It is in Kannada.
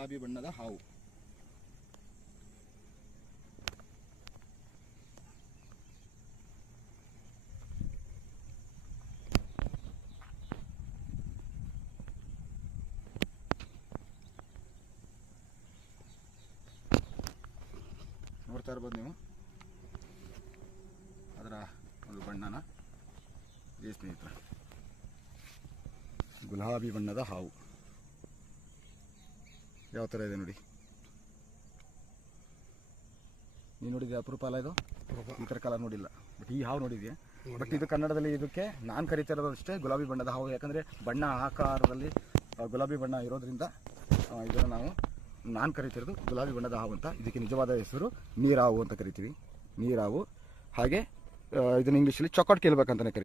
ಗುಲಾಬಿ ಬಣ್ಣದ ಹಾವು. ನೋಡ್ತಾ ಇರ್ಬೋದು ನೀವು ಅದರ ಒಂದು ಬಣ್ಣನ. ಈ ಸ್ನೇಹಿತರೆ, ಗುಲಾಬಿ ಬಣ್ಣದ ಹಾವು ಯಾವ ಥರ ಇದೆ ನೋಡಿ. ನೀನು ನೋಡಿದ್ಯಾ? ಅಪರೂಪ ಅಲ್ಲ ಇದು, ಈ ಥರ ಕಲರ್ ನೋಡಿಲ್ಲ. ಬಟ್ ಈ ಹಾವು ನೋಡಿದ್ಯಾ? ಬಟ್ ಇದು ಕನ್ನಡದಲ್ಲಿ ಇದಕ್ಕೆ ನಾನು ಕರಿತಾ ಇರೋದು ಅಷ್ಟೇ ಗುಲಾಬಿ ಬಣ್ಣದ ಹಾವು. ಯಾಕಂದರೆ ಬಣ್ಣ ಆಕಾರದಲ್ಲಿ ಗುಲಾಬಿ ಬಣ್ಣ ಇರೋದ್ರಿಂದ ಇದನ್ನು ನಾನು ಕರಿತಿರೋದು ಗುಲಾಬಿ ಬಣ್ಣದ ಹಾವು ಅಂತ. ಇದಕ್ಕೆ ನಿಜವಾದ ಹೆಸರು ನೀರಾವು ಅಂತ ಕರಿತೀವಿ, ನೀರಾವು. ಹಾಗೆ ಇದನ್ನು ಇಂಗ್ಲೀಷಲ್ಲಿ ಚೊಕೊಟ್ ಕೇಳ್ಬೇಕಂತಲೇ ಕರಿತೀವಿ.